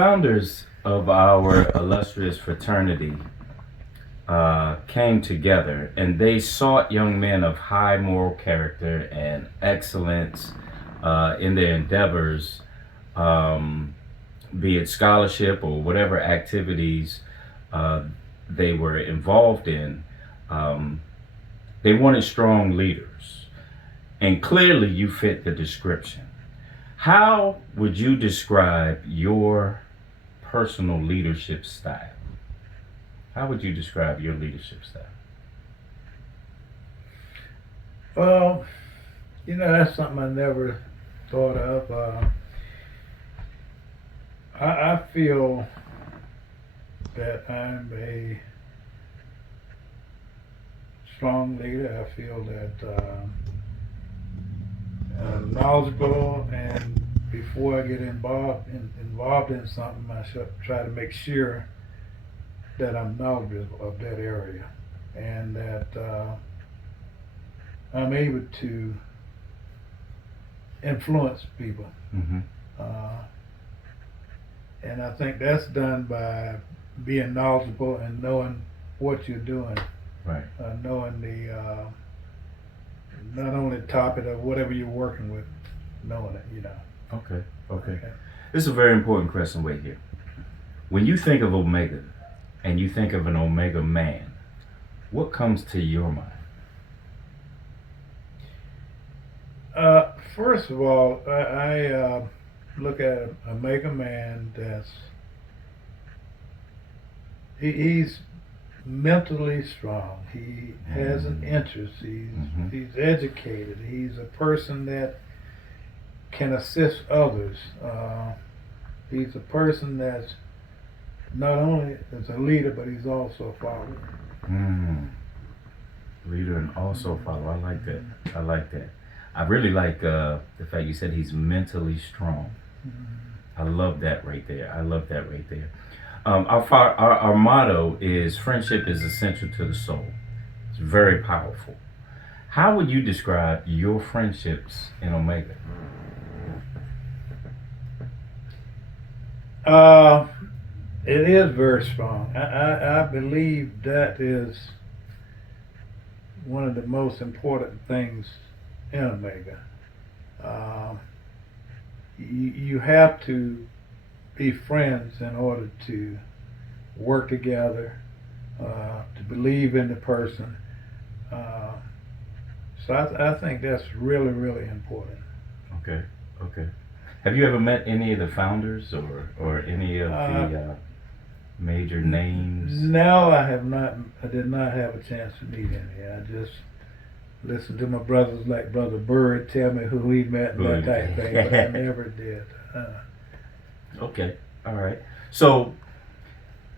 founders of our illustrious fraternity came together and they sought young men of high moral character and excellence in their endeavors, um, be it scholarship or whatever activities uh, they were involved in. Um, they wanted strong leaders, and clearly you fit the description. How would you describe your personal leadership style? How would you describe your leadership style? Well, that's something I never thought of. I feel that I'm a strong leader. I feel that I'm knowledgeable, and before I get involved in something, I should try to make sure that I'm knowledgeable of that area, and that I'm able to influence people. Mm-hmm. Uh, and I think that's done by being knowledgeable and knowing what you're doing, Right. knowing the not only the topic of whatever you're working with, knowing it. Okay. Okay. Okay. This is a very important question right here. When you think of Omega and you think of an Omega man, what comes to your mind? First of all, I look at a mega man he's mentally strong. He has an interest. He's educated. He's a person that can assist others. He's a person that's not only is a leader, but he's also a follower. Leader and also follower. I like that. I like that. I really like the fact you said he's mentally strong. I love that right there. I love that right there. Our motto is friendship is essential to the soul. It's very powerful. How would you describe your friendships in Omega? It is very strong. I believe that is one of the most important things in Omega. You have to be friends in order to work together, to believe in the person. So I think that's really, really important. Okay. Okay. Have you ever met any of the founders or any of the major names? No, I have not. I did not have a chance to meet any. I just listened to my brothers like Brother Bird tell me who he met and that type of thing, but I never did. Okay. All right. So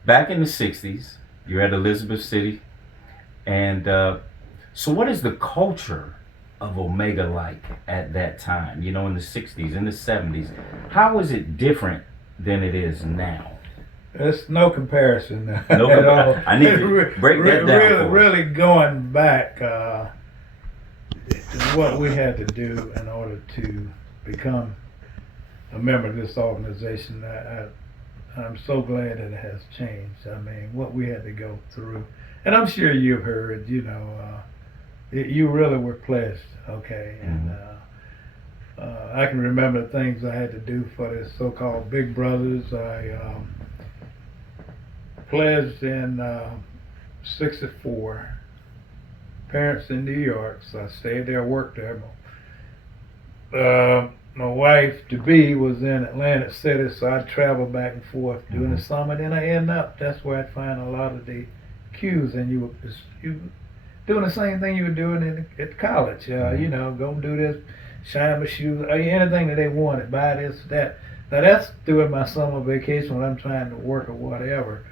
back in the 60s, you're at Elizabeth City. And so what is the culture of Omega like at that time? In the 60s, in the 70s. How is it different than it is now? There's no comparison No at all. I need to break that down. Really going back what we had to do in order to become a member of this organization. I'm so glad that it has changed. I mean, what we had to go through, and I'm sure you've heard, you really were pledged, okay? And I can remember the things I had to do for the so-called Big Brothers. I pledged in '64. Parents in New York, so I stayed there, worked there. My wife to be was in Atlantic City, so I'd travel back and forth during the summer. Then I end up, that's where I'd find a lot of the cues, and you were doing the same thing you were doing at college. Go and do this, shine my shoes, anything that they wanted, buy this, that. Now that's during my summer vacation when I'm trying to work or whatever.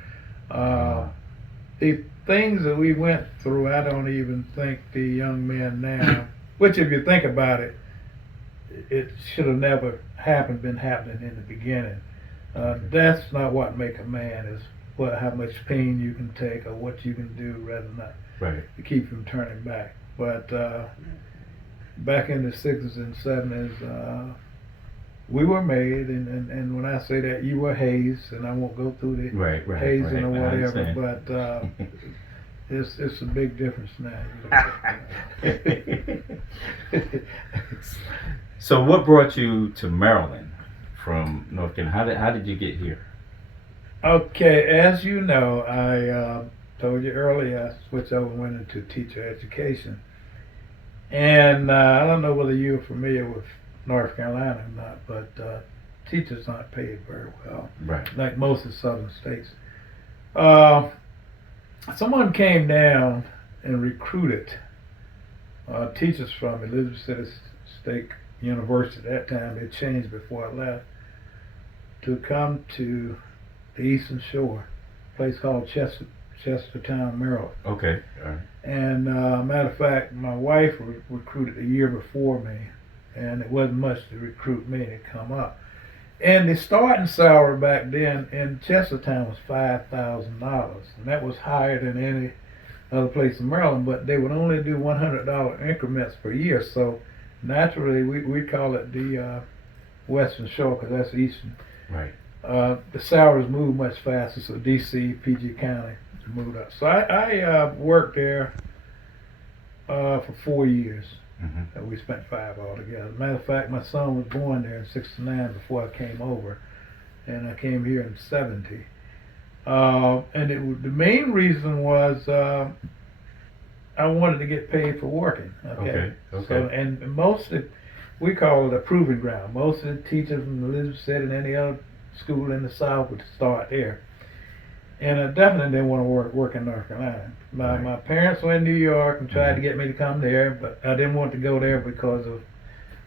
The things that we went through, I don't even think the young men now, which if you think about it, it should have never been happening in the beginning. That's not what make a man, is how much pain you can take or what you can do rather than not to keep from turning back. But back in the 60s and 70s, we were made, and when I say that, you were hazed, and I won't go through the Right, right, hazing or right. I whatever, understand. but it's a big difference now. So, what brought you to Maryland from North Carolina? How did you get here? Okay, as you know, I told you earlier, I switched over and went into teacher education. And I don't know whether you're familiar with North Carolina or not, but teachers aren't paid very well, Right. like most of the southern states. Uh, Someone came down and recruited teachers from Elizabeth City State University. At that time, it changed before I left, to come to the Eastern Shore, a place called Chestertown, Maryland. Okay. All right. And matter of fact, my wife was recruited a year before me, and it wasn't much to recruit me to come up. And the starting salary back then in Chestertown was $5,000, and that was higher than any other place in Maryland. But they would only do $100 increments per year, so naturally we call it the Western Shore because that's Eastern. Right. The salaries moved much faster, so D.C., PG County moved up. So I worked there for 4 years. Mm-hmm. We spent 5 altogether. Matter of fact, my son was born there in '69 before I came over, and I came here in '70. And the main reason was I wanted to get paid for working. Okay. Okay. So and mostly we call it a proving ground. Most of the teachers from Elizabeth City and any other school in the South would start there. And I definitely didn't want to work in North Carolina. My parents were in New York and tried to get me to come there, but I didn't want to go there because of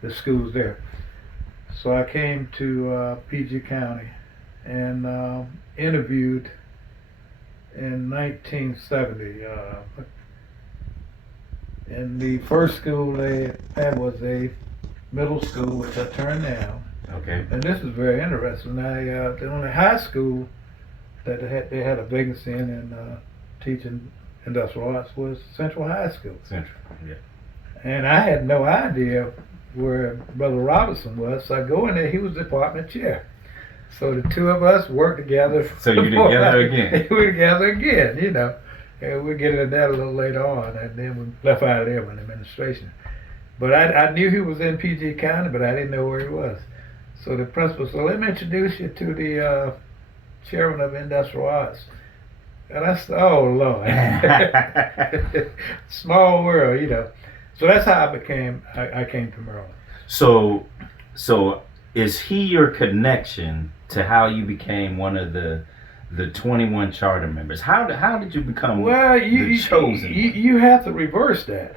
the schools there. So I came to PG County and interviewed in 1970. And the first school they had was a middle school, which I turned down. Okay. And this is very interesting. The only high school that they had a vacancy in teaching industrial arts was Central High School. Central. Yeah. And I had no idea where Brother Robinson was, so I go in there. He was department chair. So the two of us worked together. So you together again? We were together again, you know. And we'll get into that a little later on. And then we left out of there in administration. But I knew he was in PG County, but I didn't know where he was. So the principal said, let me introduce you to the chairman of industrial arts. And I said, oh, Lord. Small world, you know. So that's how I came to Maryland. So is he your connection to how you became one of the 21 charter members? How did you become the chosen one? You have to reverse that.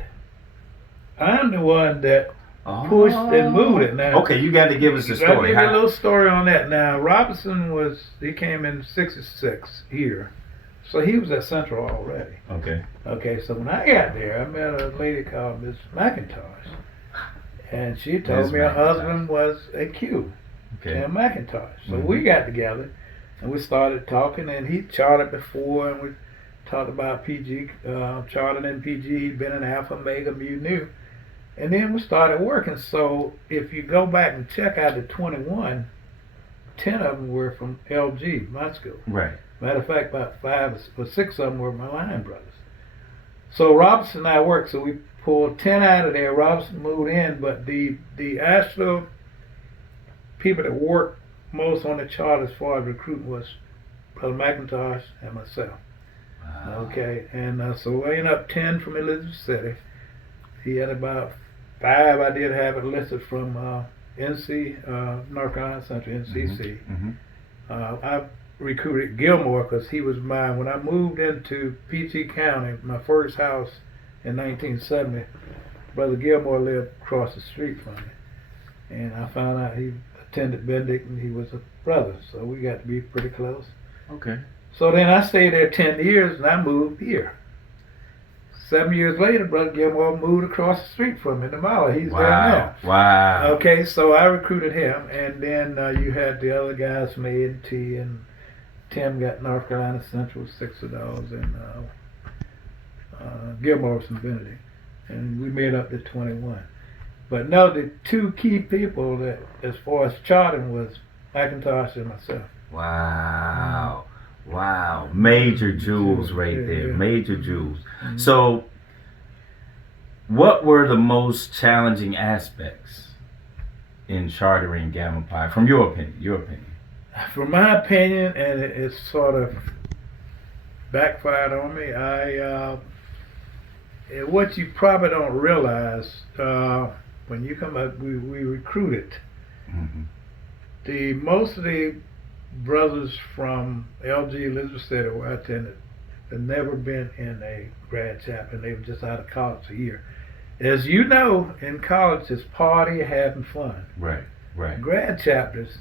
I'm the one that pushed and moved it. Now, okay, you got to give us the story. I'll give you a little story on that. Now, Robinson he came in '66 here, so he was at Central already. Okay. Okay, so when I got there, I met a lady called Miss McIntosh, and she told me her husband was a Q, Tim McIntosh. So we got together, and we started talking, and he chartered before, and we talked about PG, chartered in PG, he'd been in Alpha, Omega, Mu, Nu. And then we started working. So if you go back and check out the 21, 10 of them were from LG, my school. Right. Matter of fact, about 5 or 6 of them were my line brothers. So Robinson and I worked. So we pulled 10 out of there. Robinson moved in, but the actual people that worked most on the chart as far as recruiting was Brother McIntosh and myself. Wow. Okay, and so we ended up 10 from Elizabeth City. He had about 5. I did have it listed from NC, North Carolina Central, NCC. I recruited Gilmore because he was mine. When I moved into PG County, my first house in 1970, Brother Gilmore lived across the street from me. And I found out he attended Benedict and he was a brother, so we got to be pretty close. Okay. So then I stayed there 10 years and I moved here. 7 years later, Brother Gilmore moved across the street from me to Mala. He's there now. Wow. Okay, so I recruited him, and then you had the other guys from A&T, and Tim got North Carolina Central, 6 of those, and Gilmore was from Benedict. And we made up the 21. But no, the two key people that, as far as charting, was McIntosh and myself. Wow. Wow. Major jewels right there. Major jewels. So, what were the most challenging aspects in chartering Gamma Pi, from your opinion? Your opinion. From my opinion, and it sort of backfired on me. What you probably don't realize, when you come up, we recruited. Mm-hmm. Most of the brothers from LG Elizabeth City where I attended had never been in a grad chapter, and they were just out of college a year. As you know, in college, it's party, having fun. Right. Right. Grad chapters,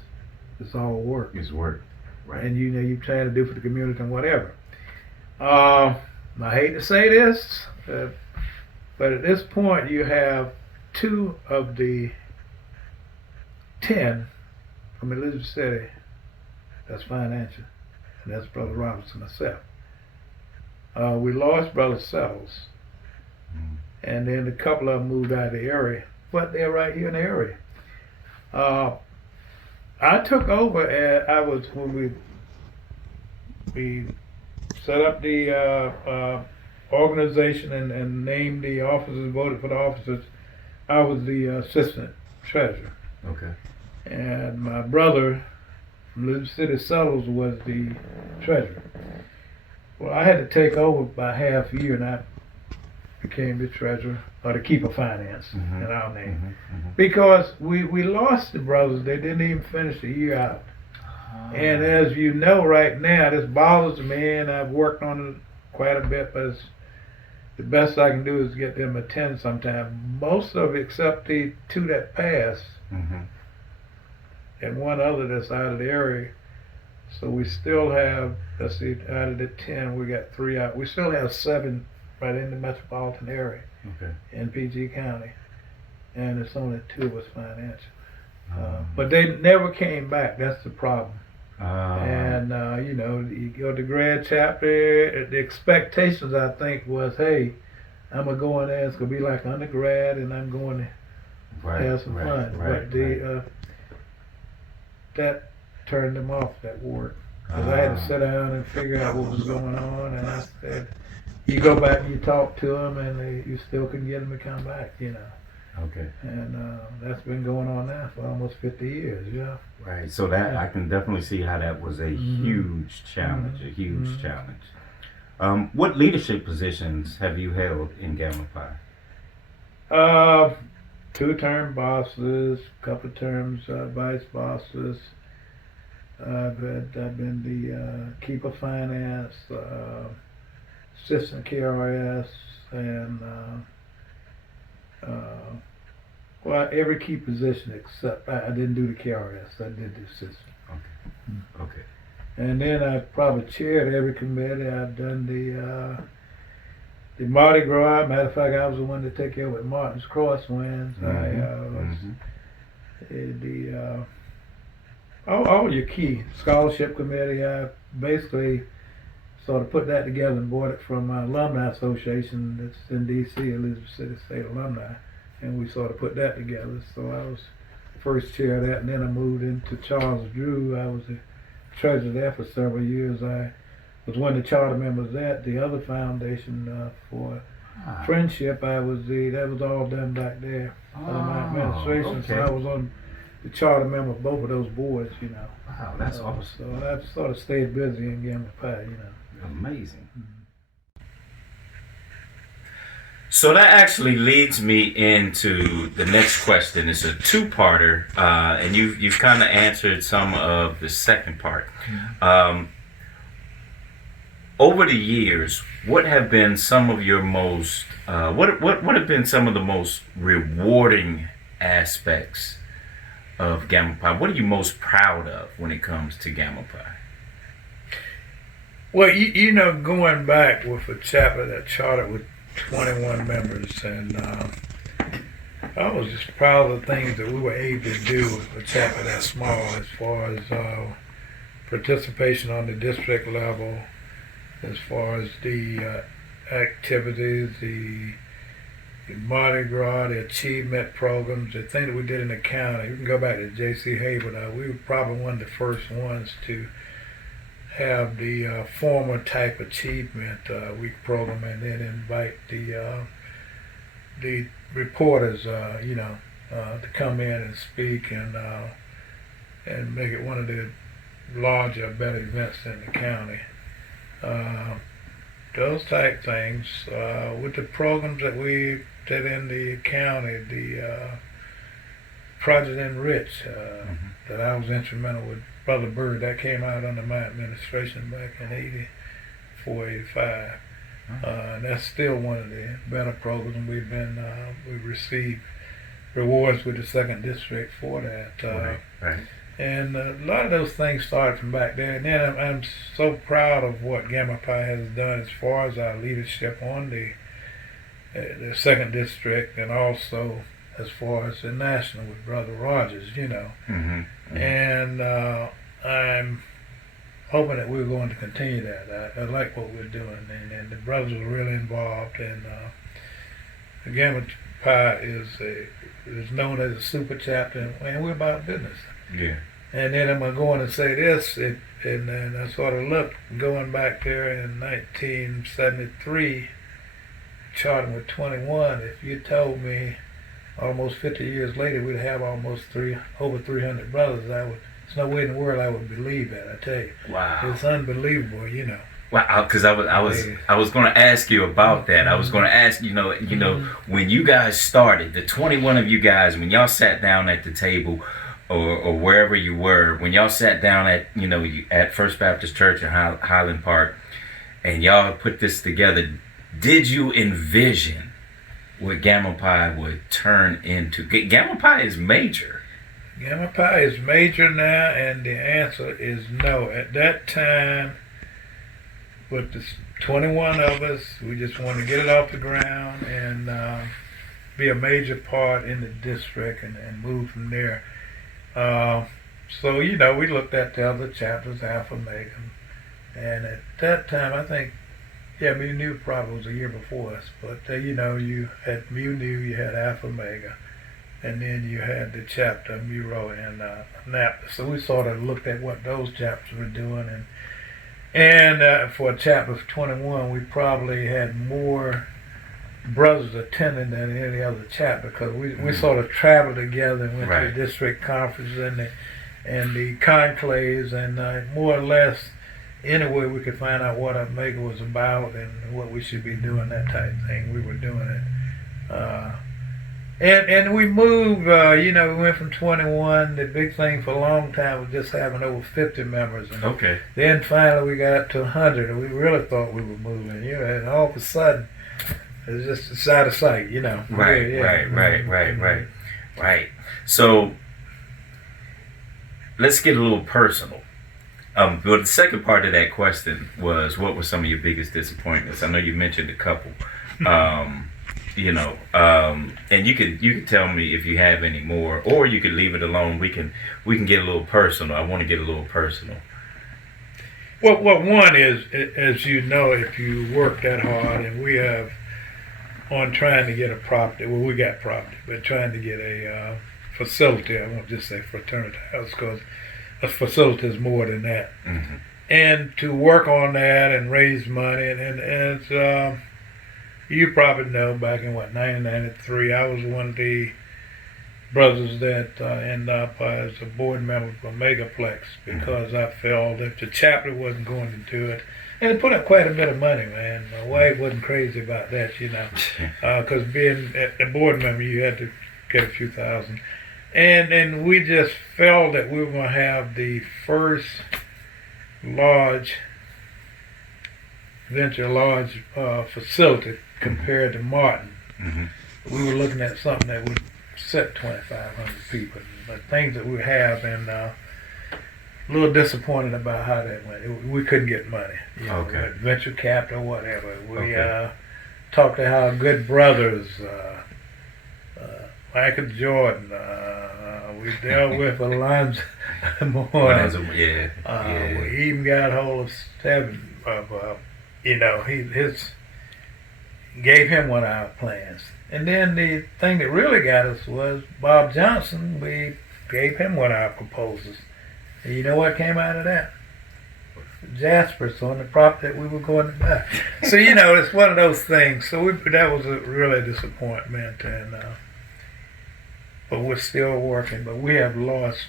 it's all work. It's work. Right. And you know, you trying to do for the community and whatever. I hate to say this, but at this point, you have 2 of the 10 from Elizabeth City that's financial, and that's Brother Roberts and myself. We lost Brother Settles, and then a couple of them moved out of the area, but they're right here in the area. I took over, and when we set up the organization and named the officers, voted for the officers. I was the assistant treasurer. Okay. And my brother from Elizabeth City Settles was the treasurer. Well, I had to take over by half a year, and I became the treasurer, or the keeper finance in our name. Because we lost the brothers. They didn't even finish the year out. And as you know right now, this bothers me, and I've worked on it quite a bit, but the best I can do is get them attend sometime. Most of it, except the 2 that passed, and 1 other that's out of the area. So we still have, let's see, out of the 10, we got 3 out. We still have 7 right in the metropolitan area, in PG County, and it's only 2 of us financial. But they never came back. That's the problem. And you know, you go to grad chapter. The expectations, I think, was, hey, I'm gonna go in there. It's gonna be like undergrad, and I'm going to have some fun. But that turned them off, that work, because I had to sit down and figure out what was going on. And I said, you go back and you talk to them, and you still can get them to come back. You know. Okay. And that's been going on now for almost 50 years, yeah. Right. So that I can definitely see how that was a huge challenge, a huge challenge. What leadership positions have you held in Gamma Pi? 2-term bosses, couple terms vice bosses. I've been the keeper finance, assistant KRS, and well, every key position except I didn't do the KRS. I did the assistant. Okay. And then I probably chaired every committee. I've done the Mardi Gras. Matter of fact, I was the one to take care with Martin's Crosswinds. I was the all your key scholarship committee. I basically sort of put that together and bought it from my alumni association that's in D.C., Elizabeth City State Alumni, and we sort of put that together. So I was first chair of that, and then I moved into Charles Drew. I was the treasurer there for several years. I was one of the charter members at the other foundation for friendship. That was all done back there under my administration. Okay. So I was on the charter member of both of those boards, you know. Wow, that's awesome. So I've sort of stayed busy in Gamma Pi, you know. Amazing. So that actually leads me into the next question. It's a 2-parter, and you've kind of answered some of the second part. Over the years, what have been some of your most what have been some of the most rewarding aspects of Gamma Pi? What are you most proud of when it comes to Gamma Pi? Well, you know, going back with a chapter that chartered with 21 members, and I was just proud of the things that we were able to do with a chapter that small, as far as participation on the district level, as far as the activities, the the Mardi Gras, the achievement programs, the thing that we did in the county. You can go back to J.C. Hayward. We were probably one of the first ones to have the former type achievement week program, and then invite the reporters, to come in and speak and make it one of the larger, better events in the county. Those type things with the programs that we did in the county, the Project Enrich that I was instrumental with Brother Bird, that came out under my administration back in 84, 85. And that's still one of the better programs. We've received rewards with the second district for that. Right. And a lot of those things started from back there. And then I'm so proud of what Gamma Pi has done as far as our leadership on the second district, and also as far as the national with Brother Rogers, And I'm hoping that we're going to continue that. I like what we're doing, and the brothers are really involved. And Gamma Pi is known as a super chapter, and we're about business. Yeah. And then I'm going to go on and say this, and then I sort of look, going back there in 1973, charting with 21, if you told me almost 50 years later we'd have over 300 brothers, there's no way in the world I would believe that, I tell you. Wow. It's unbelievable, Wow, because I was going to ask you about that. I was going to ask, when you guys started, the 21 of you guys, when y'all sat down at the table, or wherever you were, when y'all sat down at First Baptist Church in Highland Park, and y'all put this together, did you envision what Gamma Pi would turn into? Gamma Pi is major. Gamma Pi is major now, and the answer is no. At that time, with the 21 of us, we just wanted to get it off the ground and be a major part in the district and move from there. So, we looked at the other chapters, Alpha Omega, and at that time, I think, Mu Nu probably was a year before us, but, you had Mu Nu, you had Alpha Omega, and then you had the chapter Mu Rho and NAP. So we sort of looked at what those chapters were doing, and for chapter 21, we probably had more brothers attending than any other chapter, because we sort of traveled together and went to the district conferences and the conclaves, and more or less any way we could find out what Omega was about and what we should be doing, that type of thing, we were doing it. And we moved, we went from 21. The big thing for a long time was just having over 50 members. And then finally we got up to 100, and we really thought we were moving, and all of a sudden, it's just out of sight, Right. So let's get a little personal. But the second part of that question was, what were some of your biggest disappointments? I know you mentioned a couple. And you could tell me if you have any more, or you could leave it alone. We can get a little personal. I want to get a little personal. Well, one is, as you know, if you work that hard, and we have on trying to get a property. Well, we got property, but trying to get a facility. I won't just say fraternity house, because a facility is more than that. Mm-hmm. And to work on that and raise money, and as you probably know, back in 1993, I was one of the brothers that ended up as a board member for Megaplex, because I felt that the chapter wasn't going to do it. And it put up quite a bit of money, man. My wife wasn't crazy about that, because being a board member, you had to get a few thousand. And we just felt that we were going to have the first large facility compared to Martin. Mm-hmm. We were looking at something that would set 2,500 people. But things that we have, and a little disappointed about how that went. We couldn't get money. Venture capital, whatever. We talked to our good brothers, Michael Jordan. We dealt with Alonzo Morning. We even got hold of Stephen. He gave him one of our plans. And then the thing that really got us was Bob Johnson. We gave him one of our proposals. And you know what came out of that? Jaspers on the property that we were going to buy. So it's one of those things. So that was a really disappointment, and but we're still working. But we have lost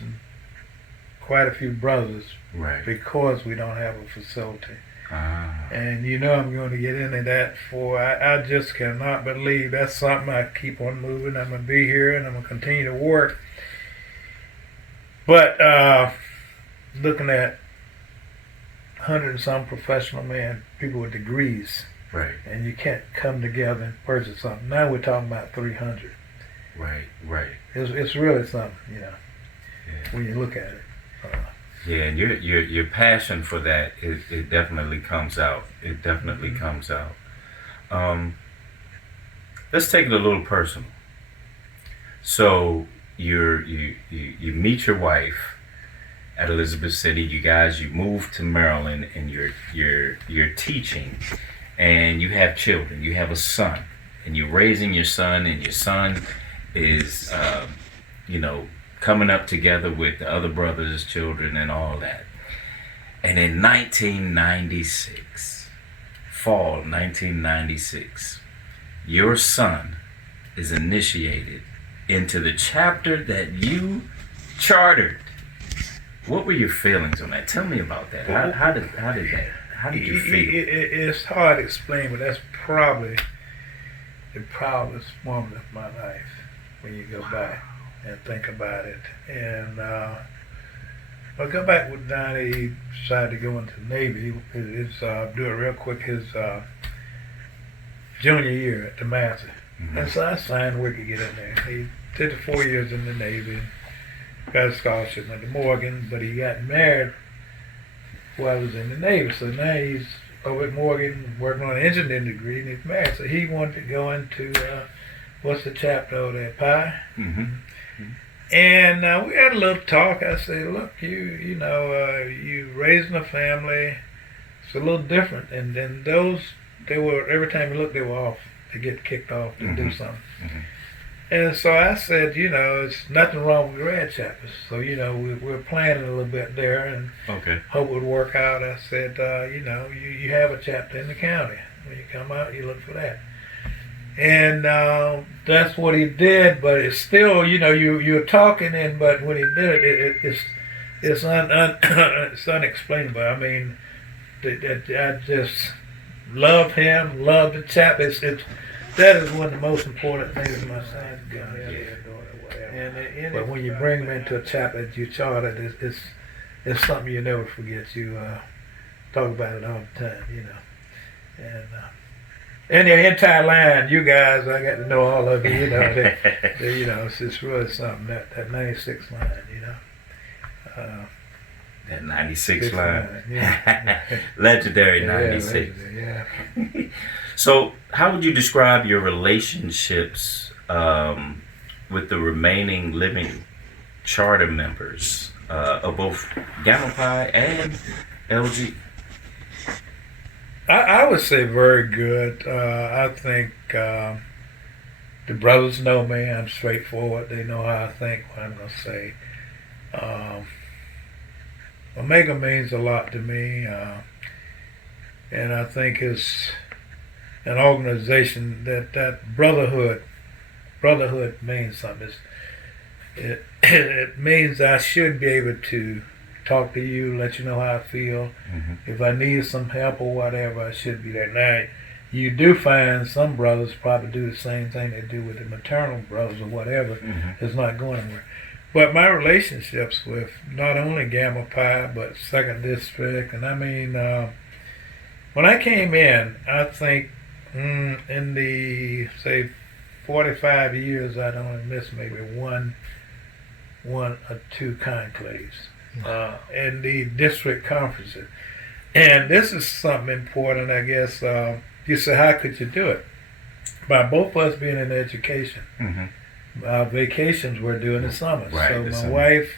quite a few brothers Right. because we don't have a facility. Ah. And I'm going to get into that. I just cannot believe that's something. I keep on moving. I'm going to be here and I'm going to continue to work. But looking at 100 and some professional men, people with degrees, Right. and you can't come together and purchase something. Now we're talking about 300. Right. Right. It's really something, Yeah. when you look at it. Yeah, and your passion for that, it definitely comes out. It definitely comes out. Let's take it a little personal. So you meet your wife at Elizabeth City. You move to Maryland, and you're teaching, and you have children. You have a son, and you're raising your son, and your son is coming up together with the other brothers' children and all that. And in 1996, fall 1996, your son is initiated into the chapter that you chartered. What were your feelings on that? Tell me about that. How did you feel? It's hard to explain, but that's probably the proudest moment of my life when you go back and think about it. And I go back with Donnie. He decided to go into the Navy. Do it real quick. His junior year at the Master. Mm-hmm. And so I signed where he could get in there. He did the 4 years in the Navy, got a scholarship, went to Morgan, but he got married while I was in the Navy. So now he's over at Morgan working on an engineering degree, and he's married. So he wanted to go into what's the chapter over there, Pi? Mm-hmm. And we had a little talk. I said, look, you raising a family, it's a little different. And then every time you look, they were off. They get kicked off to do something. Mm-hmm. And so I said, it's nothing wrong with grad chapters. So, we're planning a little bit there and Okay. hope it would work out. I said, you have a chapter in the county. When you come out, you look for that. And that's what he did, but it's still, you're talking, but when he did it, it's unexplainable. I mean, I just love him, love the chapter. That is one of the most important things my son's done. But when you bring them into a chapter that you chartered, it's something you never forget. You talk about it all the time, And the entire line, you guys, I got to know all of you. It's really something. That 96 line, That 96 line. Yeah. Legendary 96. Yeah. So, how would you describe your relationships with the remaining living charter members of both Gamma Pi and LG? I would say very good. I think the brothers know me. I'm straightforward. They know how I think, what I'm going to say. Omega means a lot to me. And I think it's an organization that brotherhood means something. It means I should be able to talk to you, let you know how I feel. Mm-hmm. If I need some help or whatever, I should be there. Now, you do find some brothers probably do the same thing they do with the maternal brothers or whatever. Mm-hmm. It's not going anywhere. But my relationships with not only Gamma Pi, but 2nd District, and I mean, when I came in, I think in the, say, 45 years, I'd only missed maybe one or two conclaves. In the district conferences. And this is something important, I guess. You say, how could you do it? By both of us being in education. Mm-hmm. Our vacations were during the summer. Right, so my summer. wife,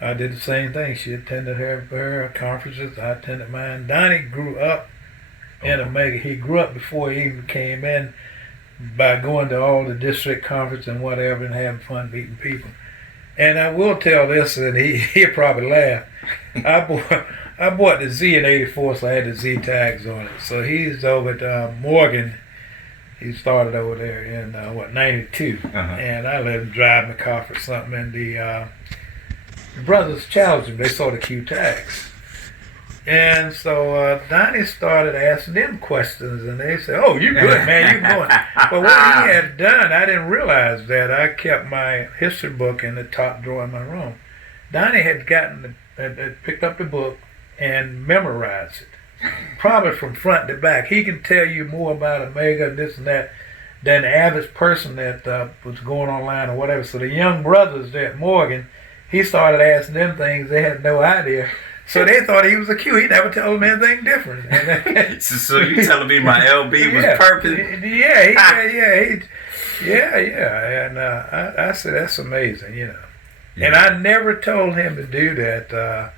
I did the same thing. She attended her conferences. I attended mine. Donnie grew up in Omega. He grew up before he even came in. by going to all the district conference and whatever and having fun meeting people. And I will tell this, and he'll probably laugh. I bought the Z in '84, so I had the Z tags on it. So he's over at Morgan. He started over there in '92, and I let him drive my car for something. And the brothers challenged him. They saw the Q tags. And so Donnie started asking them questions, and they said, "Oh, you good, man, you going." But what he had done, I didn't realize that. I kept my history book in the top drawer in my room. Donnie had picked up the book and memorized it, probably from front to back. He can tell you more about Omega and this and that than the average person that was going online or whatever. So the young brothers there at Morgan, he started asking them things they had no idea. So they thought he was a Q. He never told them anything different. So you telling me my LB was perfect? Yeah. And I said, that's amazing, you know. Yeah. And I never told him to do that.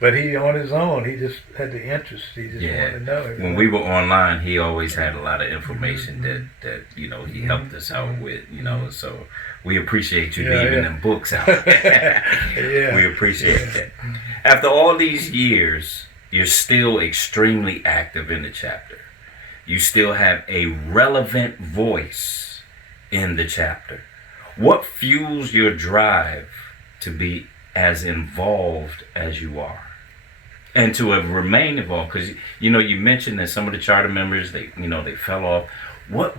But he, on his own, he just had the interest. He just wanted to know everything. When we were online, he always had a lot of information that you know, he helped us out with, you know, so we appreciate you leaving them books out. We appreciate that. After all these years, you're still extremely active in the chapter. You still have a relevant voice in the chapter. What fuels your drive to be as involved as you are? And to have remained involved, because you know, you mentioned that some of the charter members, they fell off. What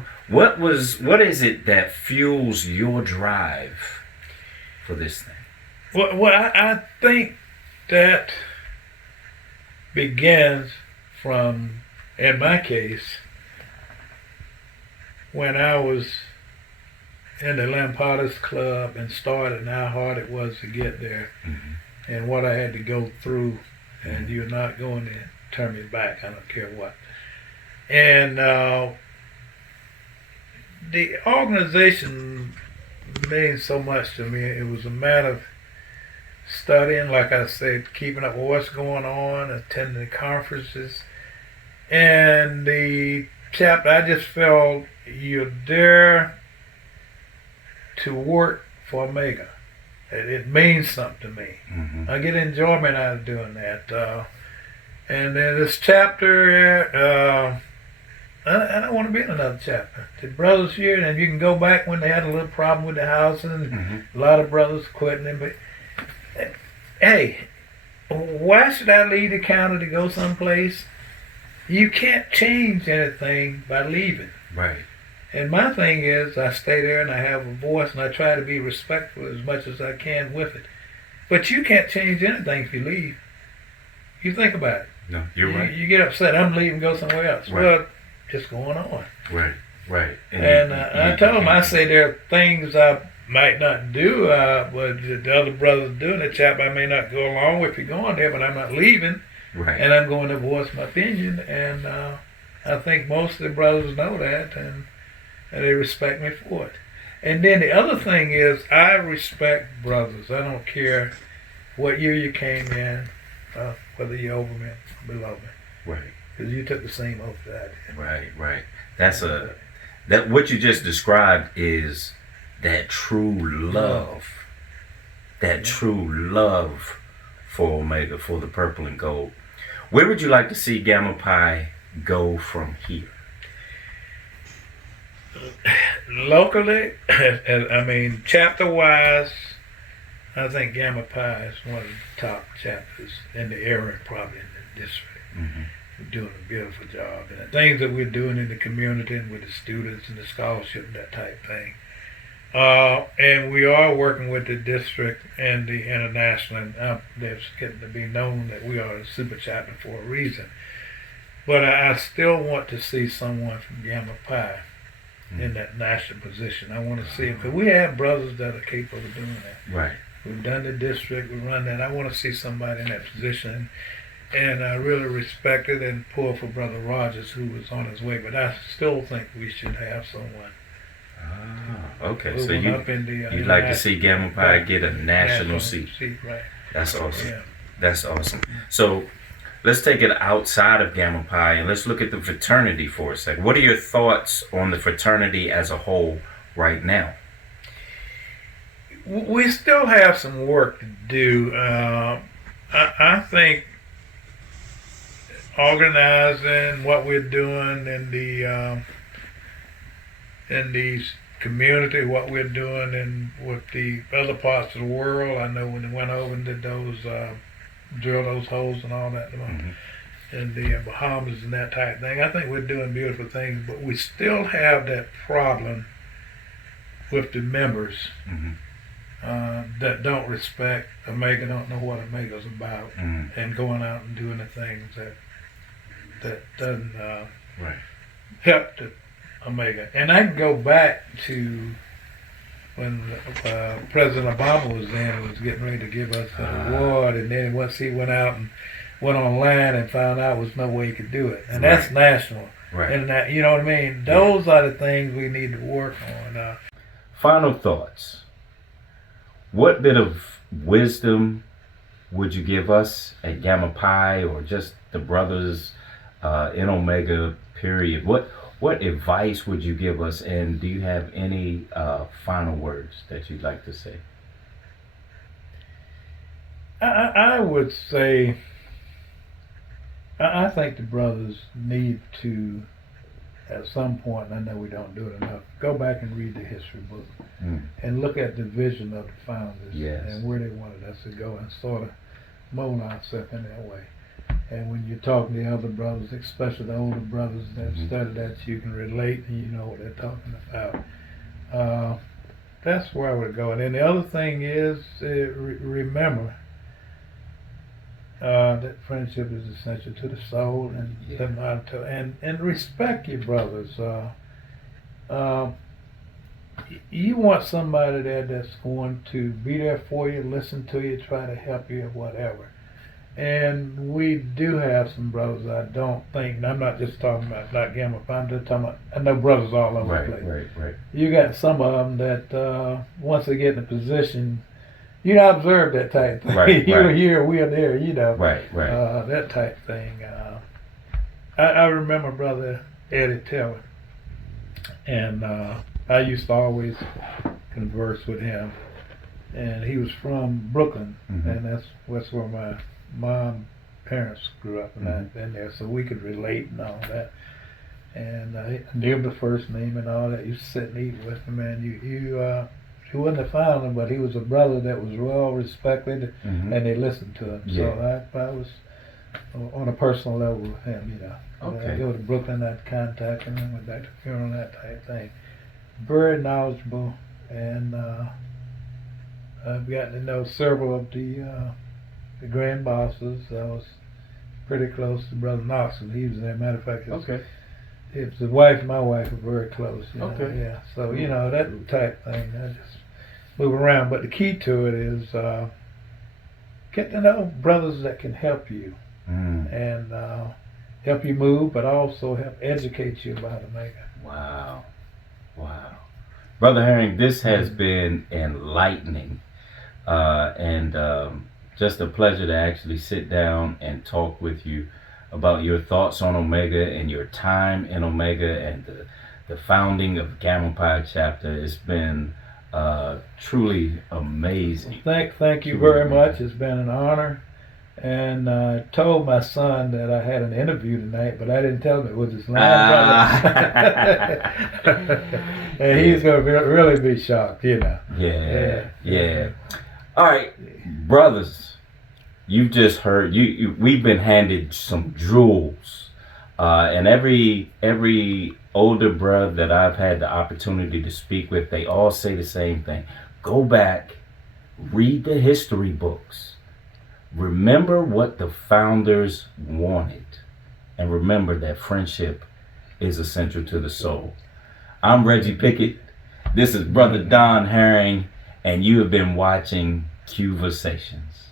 is it that fuels your drive for this thing? Well, I think that begins from, in my case, when I was in the Lampotas Club and started, and how hard it was to get there, and what I had to go through. And you're not going to turn me back. I don't care what. And the organization means so much to me. It was a matter of studying, like I said, keeping up with what's going on, attending the conferences. And the chapter, I just felt you're there to work for Omega. It means something to me. I get enjoyment out of doing that. And then this chapter, I don't want to be in another chapter. The brothers here, and you can go back when they had a little problem with the housing. A lot of brothers quitting. But hey, why should I leave the county to go someplace? You can't change anything by leaving. Right. And my thing is, I stay there and I have a voice and I try to be respectful as much as I can with it. But you can't change anything if you leave. You think about it. No, you're right. You get upset, I'm leaving, go somewhere else. Right. Well, just going on. Right. And I told them, I say there are things I might not do, but the other brothers do in the chapter, I may not go along with you going there, but I'm not leaving. Right. And I'm going to voice my opinion. And I think most of the brothers know that. And they respect me for it. And then the other thing is, I respect brothers. I don't care what year you came in, whether you're over me or below me. Right. Because you took the same oath that I did. Right. That what you just described is that true love. That true love for Omega, for the purple and gold. Where would you like to see Gamma Pi go from here? Locally, I mean, chapter-wise, I think Gamma Pi is one of the top chapters in the area, probably in the district. We're doing a beautiful job. And the things that we're doing in the community and with the students and the scholarship and that type of thing. And we are working with the district and the international, and that's getting to be known that we are a super chapter for a reason. But I still want to see someone from Gamma Pi in that national position. I want to see it, because we have brothers that are capable of doing that. Right. We've done the district, we run that. I want to see somebody in that position. And I really respect it and pull for Brother Rogers, who was on his way. But I still think we should have someone. Okay. So you'd like to see Gamma Pi get a national seat. Right. That's awesome. Yeah. That's awesome. So let's take it outside of Gamma Pi and let's look at the fraternity for a second. What are your thoughts on the fraternity as a whole right now? We still have some work to do. I think organizing what we're doing in the community, what we're doing with the other parts of the world. I know when they went over and did those, drill those holes and all that, in the Bahamas and that type of thing. I think we're doing beautiful things, but we still have that problem with the members that don't respect Omega, don't know what Omega's about, and going out and doing the things that doesn't help the Omega. And I can go back to when President Obama was in and was getting ready to give us an award, and then once he went out and went online and found out there was no way he could do it. And that's national. And that, you know what I mean? Those are the things we need to work on. Final thoughts. What bit of wisdom would you give us at Gamma Pi, or just the brothers in Omega, period? What advice would you give us, and do you have any final words that you'd like to say? I would say, I think the brothers need to, at some point, and I know we don't do it enough, go back and read the history book and look at the vision of the founders and where they wanted us to go, and sort of mold ourselves in that way. And when you're talking to the other brothers, especially the older brothers that studied that, you can relate and you know what they're talking about. That's where I would go. And then the other thing is, remember that friendship is essential to the soul, and respect your brothers. You want somebody there that's going to be there for you, listen to you, try to help you, or whatever. And we do have some brothers, I don't think, and I'm not just talking about not Gamma Phi, I'm just talking about, I know brothers all over the place. Right. You got some of them that once they get in a position, you don't observe that type of thing. You're here, we're there, you know. That type of thing. I remember Brother Eddie Taylor, and I used to always converse with him. And he was from Brooklyn, and that's where my parents grew up, and I'd been there, so we could relate and all that. And I knew him the first name and all that. You sit and eat with him, and he wasn't a founder, but he was a brother that was well respected, and they listened to him. So I was on a personal level with him, you know. I go to Brooklyn, I'd contact him, and went back to the funeral, that type of thing. Very knowledgeable, and I've gotten to know several of the grand bosses. I was pretty close to Brother Knox, and he was there. Matter of fact, it's the wife and my wife are very close. You know? Yeah. So you know that type thing. I just move around, but the key to it is get to know brothers that can help you and help you move, but also help educate you about Omega. Wow. Brother Herring, this has been enlightening, and just a pleasure to actually sit down and talk with you about your thoughts on Omega and your time in Omega and the founding of Gamma Pi chapter. It's been truly amazing. Thank you very much. It's been an honor. And I told my son that I had an interview tonight, but I didn't tell him it was his line brother. And he's going to really be shocked, you know. Yeah. All right, brothers, you just heard, we've been handed some jewels. And every older brother that I've had the opportunity to speak with, they all say the same thing. Go back, read the history books. Remember what the founders wanted, and remember that friendship is essential to the soul. I'm Reggie Pickett. This is Brother Don Herring, and you have been watching QUE-versations.